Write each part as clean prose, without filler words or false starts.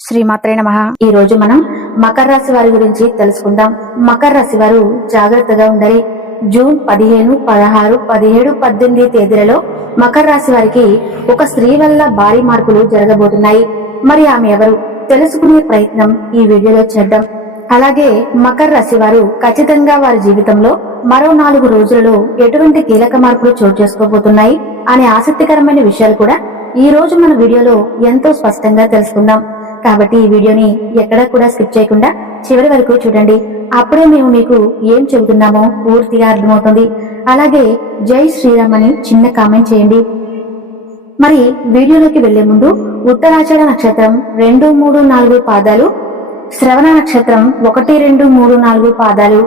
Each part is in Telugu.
శ్రీమాత్రే నమః. ఈ రోజు మనం మకర రాశి వారి గురించి తెలుసుకుందాం. మకర రాశి వారు జాగ్రత్తగా ఉండాలి. జూన్ 15, 16, 17, 18 తేదీలలో మకర రాశి వారికి ఒక స్త్రీ వల్ల భారీ మార్పులు జరగబోతున్నాయి. మరి ఆమె ఎవరు తెలుసుకునే ప్రయత్నం ఈ వీడియోలో చేద్దాం. అలాగే మకర రాశి వారు ఖచ్చితంగా వారి జీవితంలో మరో 4 రోజులలో ఎటువంటి కీలక మార్పులు చోటు చేసుకోబోతున్నాయి అనే ఆసక్తికరమైన విషయాలు కూడా ఈ రోజు మన వీడియోలో ఎంతో స్పష్టంగా తెలుసుకుందాం. కాబట్టి ఈ వీడియోని ఎక్కడా కూడా స్కిప్ చేయకుండా చివరి వరకు చూడండి. అప్పుడే మేము మీకు ఏం చెబుతున్నామో పూర్తిగా అర్థమవుతుంది. అలాగే జై శ్రీరామ్ అని చిన్న కామెంట్ చేయండి. మరి వీడియోలోకి వెళ్లే ముందు ఉత్తరాషాఢ నక్షత్రం 2, 3, 4 పాదాలు, శ్రవణ నక్షత్రం 1, 2, 3, 4 పాదాలు,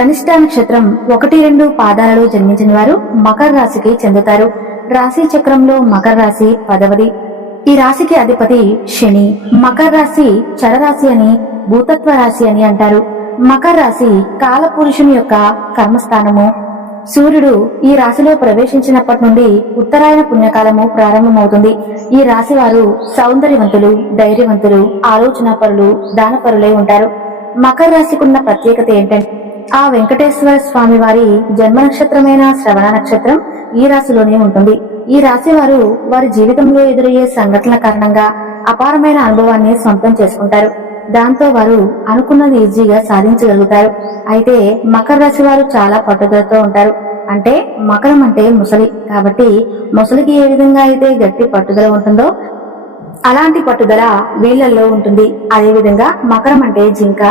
ధనిష్ట నక్షత్రం 1, 2 పాదాలలో జన్మించిన వారు మకర రాశికి చెందుతారు. రాశి చక్రంలో మకర రాశి 10వది. ఈ రాశికి అధిపతి శని. మకర రాశి చరరాశి అని, భూతత్వ రాశి అని అంటారు. మకర రాశి కాలపురుషుని యొక్క కర్మస్థానము. సూర్యుడు ఈ రాశిలో ప్రవేశించినప్పటి నుండి ఉత్తరాయణ పుణ్యకాలము ప్రారంభమవుతుంది. ఈ రాశి వారు సౌందర్యవంతులు, ధైర్యవంతులు, ఆలోచనాపరులు, దానపరులై ఉంటారు. మకర రాశికున్న ప్రత్యేకత ఏంటంటే ఆ వెంకటేశ్వర స్వామి వారి జన్మ నక్షత్రమైన శ్రవణ నక్షత్రం ఈ రాశిలోనే ఉంటుంది. ఈ రాశి వారు వారి జీవితంలో ఎదురయ్యే సంఘటనల కారణంగా అపారమైన అనుభవాన్ని సొంతం చేసుకుంటారు. దాంతో వారు అనుకున్నది ఈజీగా సాధించగలుగుతారు. అయితే మకర రాశి వారు చాలా పట్టుదలతో ఉంటారు. అంటే మకరం అంటే ముసలి, కాబట్టి ముసలికి ఏ విధంగా అయితే గట్టి పట్టుదల ఉంటుందో అలాంటి పట్టుదల వీళ్లలో ఉంటుంది. అదేవిధంగా మకరం అంటే జింక.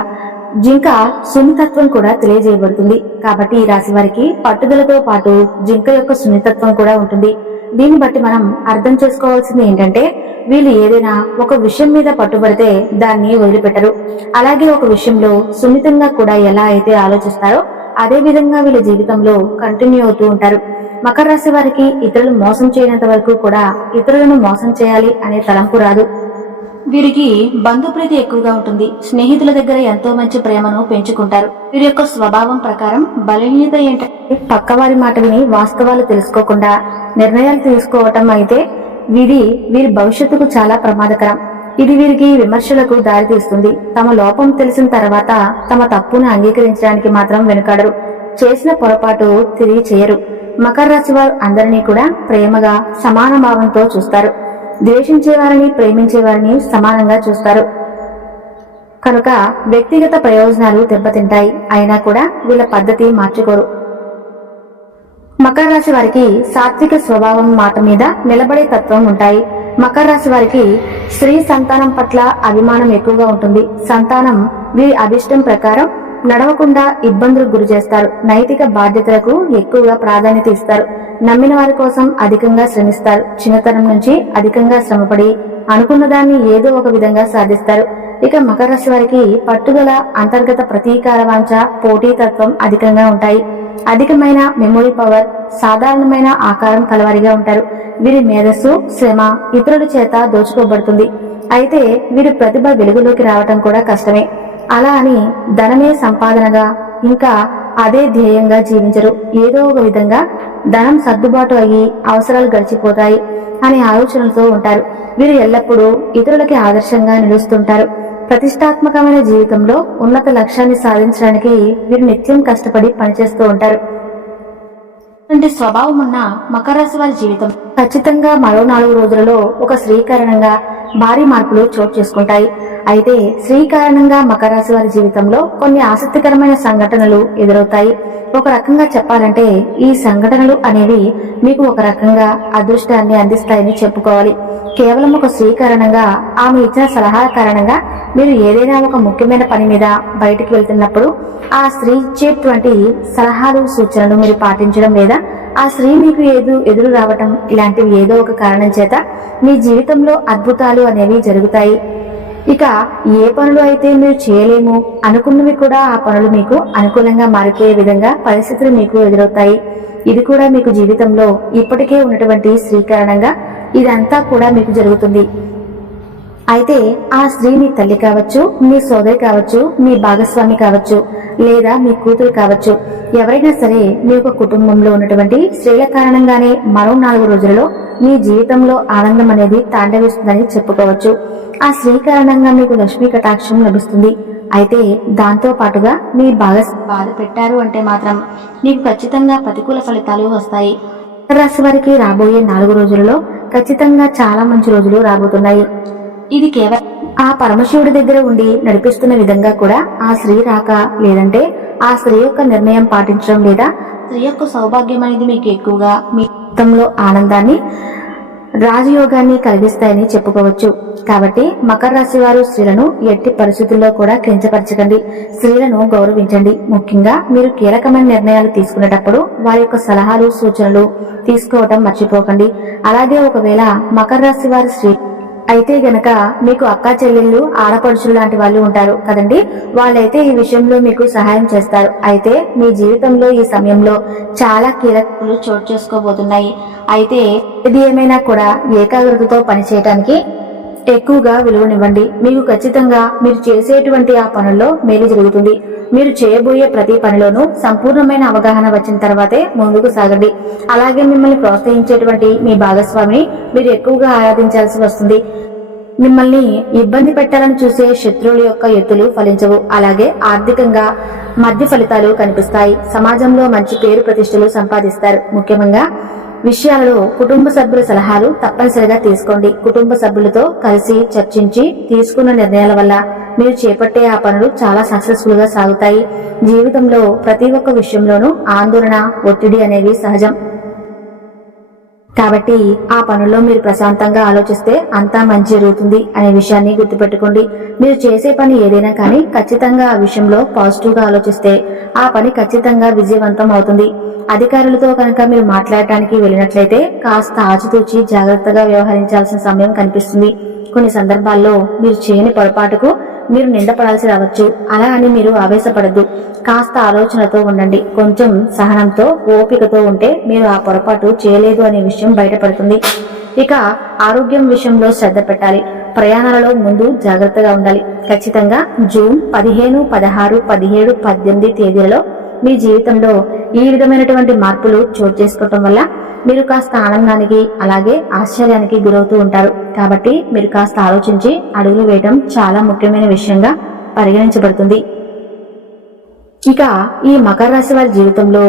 జింక సున్నితత్వం కూడా తెలియజేయబడుతుంది. కాబట్టి ఈ రాశి వారికి పట్టుదలతో పాటు జింక యొక్క సున్నితత్వం కూడా ఉంటుంది. దీన్ని బట్టి మనం అర్థం చేసుకోవాల్సింది ఏంటంటే వీళ్ళు ఏదైనా ఒక విషయం మీద పట్టుబడితే దాన్ని వదిలిపెట్టరు. అలాగే ఒక విషయంలో సున్నితంగా కూడా ఎలా అయితే ఆలోచిస్తారో అదే విధంగా వీళ్ళ జీవితంలో కంటిన్యూ అవుతూ ఉంటారు. మకర రాశి వారికి ఇతరులు మోసం చేయనంత వరకు కూడా ఇతరులను మోసం చేయాలి అనే తలంపు రాదు. వీరికి బంధుప్రీతి ఎక్కువగా ఉంటుంది. స్నేహితుల దగ్గర ఎంతో మంచి ప్రేమను పెంచుకుంటారు. వీరి యొక్క స్వభావం ప్రకారం బలహీనత ఏంటంటే పక్కవారి మాట విని వాస్తవాలు తెలుసుకోకుండా నిర్ణయాలు తీసుకోవటం. అయితే వీరి భవిష్యత్తుకు చాలా ప్రమాదకరం. ఇది వీరికి విమర్శలకు దారితీస్తుంది. తమ లోపం తెలిసిన తర్వాత తమ తప్పును అంగీకరించడానికి మాత్రం వెనుకాడరు. చేసిన పొరపాటు తిరిగి చేయరు. మకర రాశి వారు అందరినీ కూడా ప్రేమగా సమాన భావంతో చూస్తారు. ద్వేషించేవారిని ప్రేమించేవారిని సమానంగా చూస్తారు. కనుక వ్యక్తిగత ప్రయోజనాలు దెబ్బతింటాయి. అయినా కూడా వీళ్ళ పద్ధతి మార్చుకోరు. మకర రాశి వారికి సాత్విక స్వభావం, మాట మీద నిలబడే తత్వం ఉంటాయి. మకర రాశి వారికి స్త్రీ సంతానం పట్ల అభిమానం ఎక్కువగా ఉంటుంది. సంతానం వీరి అభిష్టం ప్రకారం నడవకుండా ఇబ్బందులకు గురి చేస్తారు. నైతిక బాధ్యతలకు ఎక్కువగా ప్రాధాన్యత ఇస్తారు. నమ్మిన వారి కోసం అధికంగా శ్రమిస్తారు. చిన్నతనం నుంచి అధికంగా శ్రమపడి అనుకున్న దాన్ని ఏదో ఒక విధంగా సాధిస్తారు. ఇక మకర రాశి వారికి పట్టుదల, అంతర్గత ప్రతీకార వాంఛ, పోటీతత్వం అధికంగా ఉంటాయి. అధికమైన మెమొరీ పవర్, సాధారణమైన ఆకారం కలవారిగా ఉంటారు. వీరి మేధస్సు, శ్రమ ఇతరుల చేత దోచుకోబడుతుంది. అయితే వీరి ప్రతిభ వెలుగులోకి రావటం కూడా కష్టమే. అలా అని ధనమే సంపాదనగా ఇంకా అదే ధ్యేయంగా జీవించరు. ఏదో ఒక విధంగా ధనం సర్దుబాటు అయ్యి అవసరాలు గడిచిపోతాయి అనే ఆలోచనలతో ఉంటారు. వీరు ఎల్లప్పుడూ ఇతరులకి ఆదర్శంగా నిలుస్తుంటారు. ప్రతిష్టాత్మకమైన జీవితంలో ఉన్నత లక్ష్యాన్ని సాధించడానికి వీరు నిత్యం కష్టపడి పనిచేస్తూ ఉంటారు. స్వభావం ఉన్న మకర రాశి వారి జీవితం ఖచ్చితంగా మరో 4 రోజులలో ఒక స్త్రీ కారణంగా భారీ మార్పులు చోటు చేసుకుంటాయి. అయితే స్త్రీ కారణంగా మకర రాశి వారి జీవితంలో కొన్ని ఆసక్తికరమైన సంఘటనలు ఎదురవుతాయి. ఒక రకంగా చెప్పాలంటే ఈ సంఘటనలు అనేవి మీకు ఒక రకంగా అదృష్టాన్ని అందిస్తాయని చెప్పుకోవాలి. కేవలం ఒక స్త్రీ కారణంగా, ఆమె ఇచ్చిన సలహా కారణంగా మీరు ఏదైనా ఒక ముఖ్యమైన పని మీద బయటికి వెళ్తున్నప్పుడు ఆ స్త్రీ ఇచ్చేటువంటి సలహాలు, సూచనలు మీరు పాటించడం లేదా ఆ స్త్రీ మీకు ఎదురు రావటం, ఇలాంటివి ఏదో ఒక కారణం చేత మీ జీవితంలో అద్భుతాలు అనేవి జరుగుతాయి. ఇక ఏ పనులు అయితే మీరు చేయలేము అనుకున్నవి కూడా ఆ పనులు మీకు అనుకూలంగా మారిపోయే విధంగా పరిస్థితులు మీకు ఎదురవుతాయి. ఇది కూడా మీకు జీవితంలో ఇప్పటికే ఉన్నటువంటి స్త్రీ కారణంగా ఇదంతా కూడా మీకు జరుగుతుంది. అయితే ఆ స్త్రీ మీ తల్లి కావచ్చు, మీ సోదరి కావచ్చు, మీ భాగస్వామి కావచ్చు, లేదా మీ కూతురు కావచ్చు. ఎవరైనా సరే మీ యొక్క కుటుంబంలో ఉన్నటువంటి స్త్రీల కారణంగానే మరో 4 రోజులలో మీ జీవితంలో ఆనందం అనేది తాండవిస్తుందని చెప్పుకోవచ్చు. ఆ స్త్రీ కారణంగా మీకు లక్ష్మీ కటాక్షం లభిస్తుంది. అయితే దాంతో పాటుగా మీ బాధ పెట్టారు అంటే మాత్రం మీకు ఖచ్చితంగా ప్రతికూల ఫలితాలు వస్తాయి. మకర రాశి వారికి రాబోయే 4 రోజులలో ఖచ్చితంగా చాలా మంచి రోజులు రాబోతున్నాయి. ఇది కేవలం ఆ పరమశివుడి దగ్గర ఉండి నడిపిస్తున్న విధంగా కూడా ఆ స్త్రీ రాక, లేదంటే ఆ స్త్రీ యొక్క నిర్ణయం పాటించడం, లేదా స్త్రీ యొక్క సౌభాగ్యం అనేది మీకు ఎక్కువగా మీ జీవితంలో ఆనందాన్ని, రాజయోగాన్ని కలిగిస్తాయని చెప్పుకోవచ్చు. కాబట్టి మకర రాశి వారు స్త్రీలను ఎట్టి పరిస్థితుల్లో కూడా కించపరచకండి. స్త్రీలను గౌరవించండి. ముఖ్యంగా మీరు కీలకమైన నిర్ణయాలు తీసుకునేటప్పుడు వారి యొక్క సలహాలు, సూచనలు తీసుకోవటం మర్చిపోకండి. అలాగే ఒకవేళ మకర రాశి వారి స్త్రీ అయితే గనక మీకు అక్కా చెల్లెళ్ళు, ఆడపడుచులు లాంటి వాళ్ళు ఉంటారు కదండి. వాళ్ళైతే ఈ విషయంలో మీకు సహాయం చేస్తారు. అయితే మీ జీవితంలో ఈ సమయంలో చాలా కీలకలు చోటు చేసుకోబోతున్నాయి. అయితే ఇది ఏమైనా కూడా ఏకాగ్రతతో పనిచేయటానికి ఎక్కువగా విలువనివ్వండి. మీకు ఖచ్చితంగా మీరు చేసేటువంటి ఆ పనుల్లో మేలు జరుగుతుంది. మీరు చేయబోయే ప్రతి పనిలోనూ సంపూర్ణమైన అవగాహన వచ్చిన తర్వాతే ముందుకు సాగండి. అలాగే మిమ్మల్ని ప్రోత్సహించేటువంటి మీ భాగస్వామిని మీరు ఎక్కువగా ఆరాధించాల్సి వస్తుంది. మిమ్మల్ని ఇబ్బంది పెట్టాలని చూసే శత్రువుల యొక్క ఎత్తులు ఫలించవు. అలాగే ఆర్థికంగా మధ్య ఫలితాలు కనిపిస్తాయి. సమాజంలో మంచి పేరు ప్రతిష్టలు సంపాదిస్తారు. ముఖ్యంగా విషయాలలో కుటుంబ సభ్యుల సలహాలు తప్పనిసరిగా తీసుకోండి. కుటుంబ సభ్యులతో కలిసి చర్చించి తీసుకున్న నిర్ణయాల వల్ల మీరు చేపట్టే ఆ పనులు చాలా సక్సెస్ఫుల్ గా సాగుతాయి. జీవితంలో ప్రతి ఒక్క విషయంలోనూ ఆందోళన, ఒత్తిడి అనేవి సహజం. కాబట్టి ఆ పనుల్లో మీరు ప్రశాంతంగా ఆలోచిస్తే అంతా మంచి జరుగుతుంది అనే విషయాన్ని గుర్తుపెట్టుకోండి. మీరు చేసే పని ఏదైనా కానీ ఖచ్చితంగా ఆ విషయంలో పాజిటివ్ గా ఆలోచిస్తే ఆ పని ఖచ్చితంగా విజయవంతం అవుతుంది. అధికారులతో కనుక మీరు మాట్లాడటానికి వెళ్ళినట్లయితే కాస్త ఆచితూచి జాగ్రత్తగా వ్యవహరించాల్సిన సమయం కనిపిస్తుంది. కొన్ని సందర్భాల్లో మీరు చేయని పొరపాటుకు మీరు నిందపడాల్సి రావచ్చు. అలా అని మీరు ఆవేశపడద్దు. కాస్త ఆలోచనతో ఉండండి. కొంచెం సహనంతో, ఓపికతో ఉంటే మీరు ఆ పొరపాటు చేయలేదు అనే విషయం బయటపడుతుంది. ఇక ఆరోగ్యం విషయంలో శ్రద్ధ పెట్టాలి. ప్రయాణాలలో ముందు జాగ్రత్తగా ఉండాలి. ఖచ్చితంగా జూన్ 15, 16, 17, 18 తేదీలలో మీ జీవితంలో ఈ విధమైనటువంటి మార్పులు చోటు చేసుకోవటం వల్ల మీరు కాస్త ఆనందానికి, అలాగే ఆశ్చర్యానికి గురవుతూ ఉంటారు. కాబట్టి మీరు కాస్త ఆలోచించి అడుగులు వేయడం చాలా ముఖ్యమైన విషయంగా పరిగణించబడుతుంది. ఇక ఈ మకర రాశి వారి జీవితంలో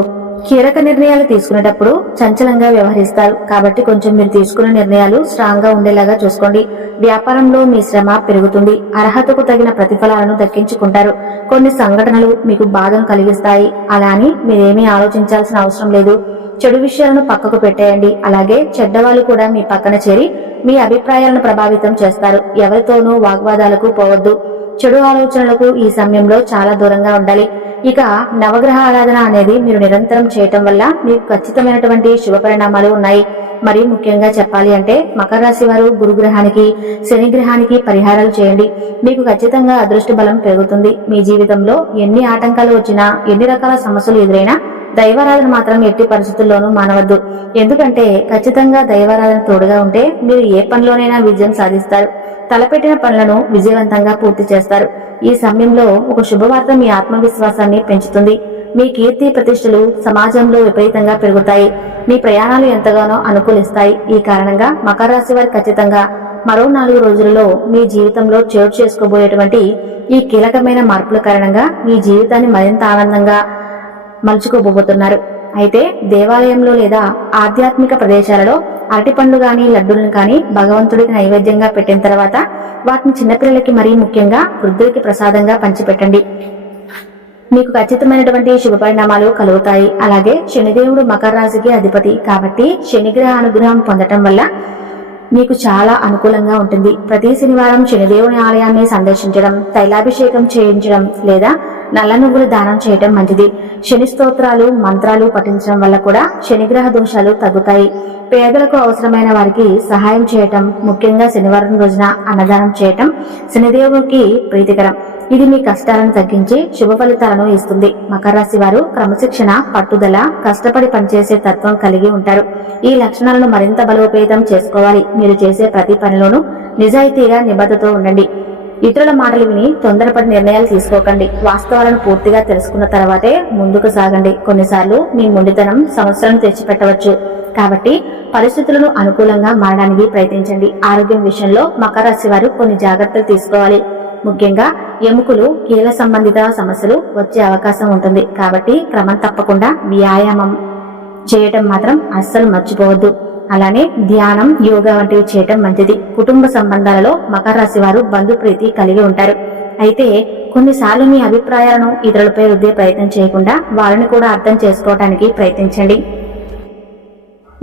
కీలక నిర్ణయాలు తీసుకునేటప్పుడు చంచలంగా వ్యవహరిస్తారు. కాబట్టి కొంచెం మీరు తీసుకున్న నిర్ణయాలు స్ట్రాంగ్ గా ఉండేలాగా చూసుకోండి. వ్యాపారంలో మీ శ్రమ పెరుగుతుంది. అర్హతకు తగిన ప్రతిఫలాలను దక్కించుకుంటారు. కొన్ని సంఘటనలు మీకు బాధను కలిగిస్తాయి. అలా అని మీరేమీ ఆలోచించాల్సిన అవసరం లేదు. చెడు విషయాలను పక్కకు పెట్టేయండి. అలాగే చెడ్డవాళ్ళు కూడా మీ పక్కన చేరి మీ అభిప్రాయాలను ప్రభావితం చేస్తారు. ఎవరితోనూ వాగ్వాదాలకు పోవద్దు. చెడు ఆలోచనలకు ఈ సమయంలో చాలా దూరంగా ఉండాలి. ఇక నవగ్రహ ఆరాధన అనేది మీరు నిరంతరం చేయటం వల్ల మీకు ఖచ్చితమైనటువంటి శుభ పరిణామాలు ఉన్నాయి. మరి ముఖ్యంగా చెప్పాలి అంటే మకర రాశి వారు గురుగ్రహానికి, శని గ్రహానికి పరిహారాలు చేయండి. మీకు ఖచ్చితంగా అదృష్ట బలం పెరుగుతుంది. మీ జీవితంలో ఎన్ని ఆటంకాలు వచ్చినా, ఎన్ని రకాల సమస్యలు ఎదురైనా దైవారాధన మాత్రం ఎట్టి పరిస్థితుల్లోనూ మానవద్దు. ఎందుకంటే ఖచ్చితంగా దైవారాధన తోడుగా ఉంటే మీరు ఏ పనిలోనైనా విజయం సాధిస్తారు. తలపెట్టిన పనులను విజయవంతంగా పూర్తి చేస్తారు. ఈ సమయంలో ఒక శుభవార్త మీ ఆత్మవిశ్వాసాన్ని పెంచుతుంది. మీ కీర్తి ప్రతిష్టలు సమాజంలో విపరీతంగా పెరుగుతాయి. మీ ప్రయాణాలు ఎంతగానో అనుకూలిస్తాయి. ఈ కారణంగా మకర రాశి వారు ఖచ్చితంగా మరో 4 రోజులలో మీ జీవితంలో చోటు చేసుకోబోయేటువంటి ఈ కీలకమైన మార్పుల కారణంగా మీ జీవితాన్ని మరింత ఆనందంగా మలుచుకోబోతున్నారు. అయితే దేవాలయంలో లేదా ఆధ్యాత్మిక ప్రదేశాలలో అరటిపండ్లు గాని, లడ్డూలను గాని భగవంతుడికి నైవేద్యంగా పెట్టిన తర్వాత వాటిని చిన్నపిల్లలకి, మరీ ముఖ్యంగా వృద్ధులకి ప్రసాదంగా పంచిపెట్టండి. మీకు ఖచ్చితమైనటువంటి శుభ పరిణామాలు కలుగుతాయి. అలాగే శనిదేవుడు మకర రాశికి అధిపతి కాబట్టి శనిగ్రహ అనుగ్రహం పొందటం వల్ల మీకు చాలా అనుకూలంగా ఉంటుంది. ప్రతి శనివారం శనిదేవుని ఆలయాన్ని సందర్శించడం, తైలాభిషేకం చేయించడం లేదా నల్ల నువ్వులు దానం చేయటం మంచిది. శని స్తోత్రాలు, మంత్రాలు పఠించడం వల్ల కూడా శనిగ్రహ దోషాలు తగ్గుతాయి. పేదలకు అవసరమైన వారికి సహాయం చేయటం, ముఖ్యంగా శనివారం రోజున అన్నదానం చేయటం శనిదేవునికి ప్రీతికరం. ఇది మీ కష్టాలను తగ్గించి శుభ ఫలితాలను ఇస్తుంది. మకర రాశి వారు క్రమశిక్షణ, పట్టుదల, కష్టపడి పనిచేసే తత్వం కలిగి ఉంటారు. ఈ లక్షణాలను మరింత బలోపేతం చేసుకోవాలి. మీరు చేసే ప్రతి పనిలోనూ నిజాయితీగా, నిబద్ధతతో ఉండండి. ఇతరుల మాటలు విని తొందరపడి నిర్ణయాలు తీసుకోకండి. వాస్తవాలను పూర్తిగా తెలుసుకున్న తర్వాతే ముందుకు సాగండి. కొన్నిసార్లు మీ మొండితనం సమస్యలను తెచ్చిపెట్టవచ్చు. కాబట్టి పరిస్థితులను అనుకూలంగా మారడానికి ప్రయత్నించండి. ఆరోగ్యం విషయంలో మకర రాశి వారు కొన్ని జాగ్రత్తలు తీసుకోవాలి. ముఖ్యంగా ఎముకలు, కీళ్ళ సంబంధిత సమస్యలు వచ్చే అవకాశం ఉంటుంది. కాబట్టి క్రమం తప్పకుండా వ్యాయామం చేయటం మాత్రం అస్సలు మర్చిపోవద్దు. అలానే ధ్యానం, యోగా వంటివి చేయటం మంచిది. కుటుంబ సంబంధాలలో మకర రాశి వారు బంధుప్రీతి కలిగి ఉంటారు. అయితే కొన్నిసార్లు మీ అభిప్రాయాలను ఇతరులపై రుద్దే ప్రయత్నం చేయకుండా వారిని కూడా అర్థం చేసుకోవడానికి ప్రయత్నించండి.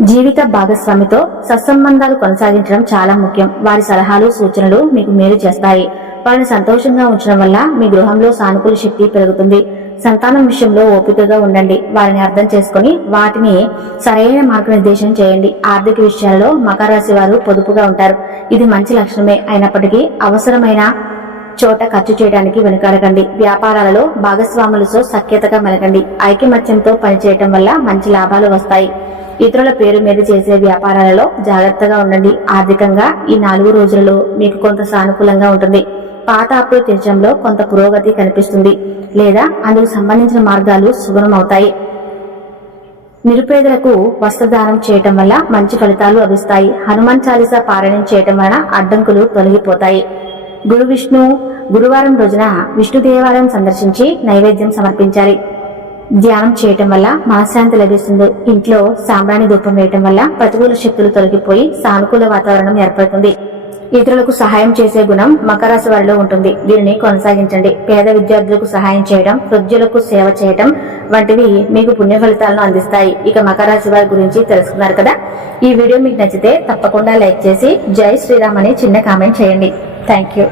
జీవిత భాగస్వామితో సత్సంబంధాలు కొనసాగించడం చాలా ముఖ్యం. వారి సలహాలు, సూచనలు మీకు మేలు చేస్తాయి. వారిని సంతోషంగా ఉంచడం వల్ల మీ గృహంలో సానుకూల శక్తి పెరుగుతుంది. సంతానం విషయంలో ఓపికగా ఉండండి. వారిని అర్థం చేసుకుని వాటిని సరైన మార్గనిర్దేశం చేయండి. ఆర్థిక విషయాల్లో మకర రాశి వారు పొదుపుగా ఉంటారు. ఇది మంచి లక్షణమే అయినప్పటికీ అవసరమైన చోట ఖర్చు చేయడానికి వెనుకాడకండి. వ్యాపారాలలో భాగస్వాములతో సఖ్యతగా మెలగండి. ఐకమత్యంతో పనిచేయటం వల్ల మంచి లాభాలు వస్తాయి. ఇతరుల పేరు మీద చేసే వ్యాపారాలలో జాగ్రత్తగా ఉండండి. ఆర్థికంగా ఈ 4 రోజులలో మీకు కొంత సానుకూలంగా ఉంటుంది. పాత అప్పులు తీర్చడంలో కొంత పురోగతి కనిపిస్తుంది లేదా అందుకు సంబంధించిన మార్గాలు సుగమమవుతాయి. నిరుపేదలకు వస్త్రదానం చేయటం వల్ల మంచి ఫలితాలు లభిస్తాయి. హనుమాన్ చాలీసా పారాయణం చేయటం వలన అడ్డంకులు తొలగిపోతాయి. గురువారం రోజున విష్ణు దేవాలయం సందర్శించి నైవేద్యం సమర్పించాలి. ధ్యానం చేయటం వల్ల మనశ్శాంతి లభిస్తుంది. ఇంట్లో సాంబ్రాణి ధూపం వేయటం వల్ల ప్రతికూల శక్తులు తొలగిపోయి సానుకూల వాతావరణం ఏర్పడుతుంది. ఇతరులకు సహాయం చేసే గుణం మకర రాశి వారిలో ఉంటుంది. దీనిని కొనసాగించండి. పేద విద్యార్థులకు సహాయం చేయడం, వృద్ధులకు సేవ చేయడం వంటివి మీకు పుణ్య ఫలితాలను అందిస్తాయి. ఇక మకర రాశి వారి గురించి తెలుసుకున్నారు కదా. ఈ వీడియో మీకు నచ్చితే తప్పకుండా లైక్ చేసి జై శ్రీరామ్ అని చిన్న కామెంట్ చేయండి. Thank you.